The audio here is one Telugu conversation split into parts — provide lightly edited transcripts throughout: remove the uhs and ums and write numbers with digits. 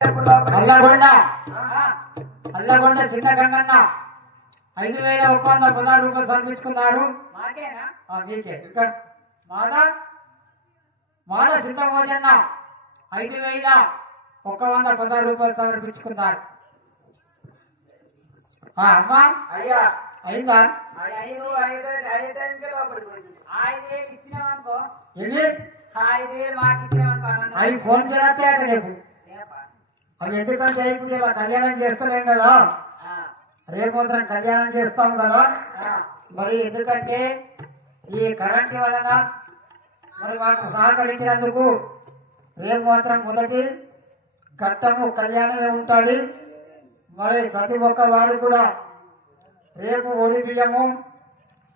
అల్లగొండ అల్లగొండ చిన్న గంగన్న 5,116 రూపాయలు సమర్పించుకున్నారు. మీకే ఇక్కడ మాదా చిన్న భోజన్న 5,116 రూపాయలు సమర్పించుకున్నారు. అమ్మా అయ్యా అయిందా? అవి ఫోన్ చేస్తే అట రేపు అవి ఎందుకంటే ఇప్పుడు ఇలా కళ్యాణం చేస్తలేం కదా, రేపు మాత్రం కళ్యాణం చేస్తాం కదా. మరి ఎందుకంటే ఈ కరెంట్ వలన మరి మాకు సహకరించినందుకు రేపు మాత్రం మొదటి ఘట్టము కళ్యాణమే ఉంటుంది. మరి ప్రతి ఒక్క వారు కూడా రేపు ఒడి బియ్యము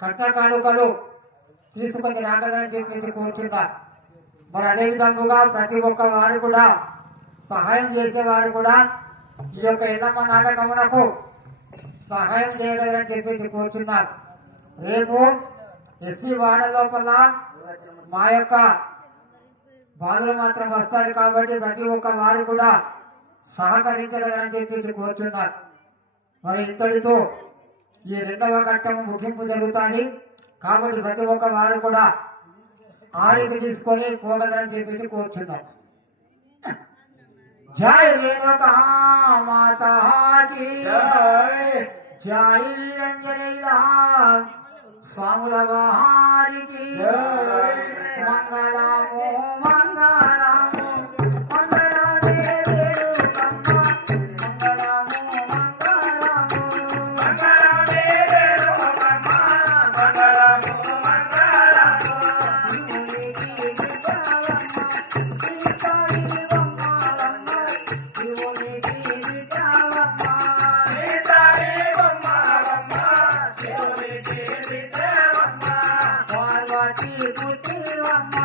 కట్ట కానుకలు తీసుకొని రాగలని చెప్పేసి కోరుచున్నారు. మరి అదేవిధంగా ప్రతి ఒక్క వారు కూడా సహాయం చేసేవారు కూడా ఈ యొక్క ఎల్లమ్మ నాటకమునకు సహాయం చేయగలరని చెప్పేసి కోరుచున్నారు. రేపు ఎస్సీ వాడ లోపల మా యొక్క బాలులు మాత్రం వస్తారు కాబట్టి ప్రతి ఒక్క వారు కూడా సహకరించగలరని చెప్పేసి కోరుచున్నారు. మరి ఇంతటితో ఈ రెండవ ఘట్టము ముగింపు జరుగుతుంది కాబట్టి ప్రతి ఒక్క వారు కూడా ఆరిక తీసుకొని పోగలరని చెప్పేసి కోరుచున్నారు. జై రేణుకా మాతా కీ జై వీరంజనేయ స్వాముల వారికి మంగళము మంగళము మంగళమే రేణుకమ్మ మంగళము మంగళము మంగళమే రేణుకమ్మ మంగళము మంగళము పార్వతీ పుత్రమ్మ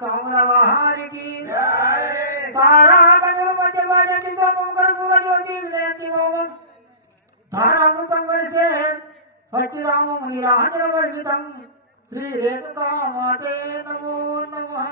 సాముల వాహారికి తారాగణుల మధ్య భజంతి తోపం కర్పూర జ్యోతి విజయంతి మౌనం తారామృతం వరిసే సచ్చిదామం నీరాజన వర్జితం శ్రీ రేణుకా మాతే నమో నమః.